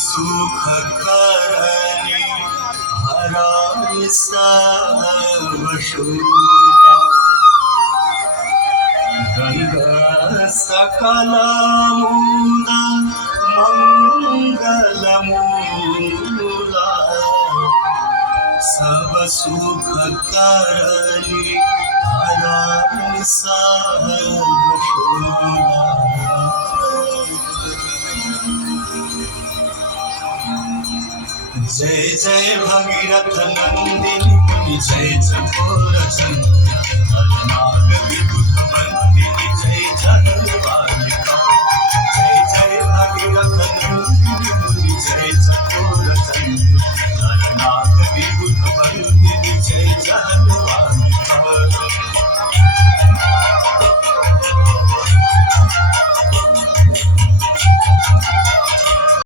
सुख करणे हराई सर्व शून्य गंगा सकल मूला मंगल मूला सब सुख करणे हराई सर्व शून्य जय जय भगीरथ नंदिनी मुनि जय चकोर चंद्र नाग विभुत बंदिनी जय जनवालिका जय जय भगीरथ नंदिनी मुनि जय चकोर चंद्र नाग विभुत बंदिनी जय जनवालिका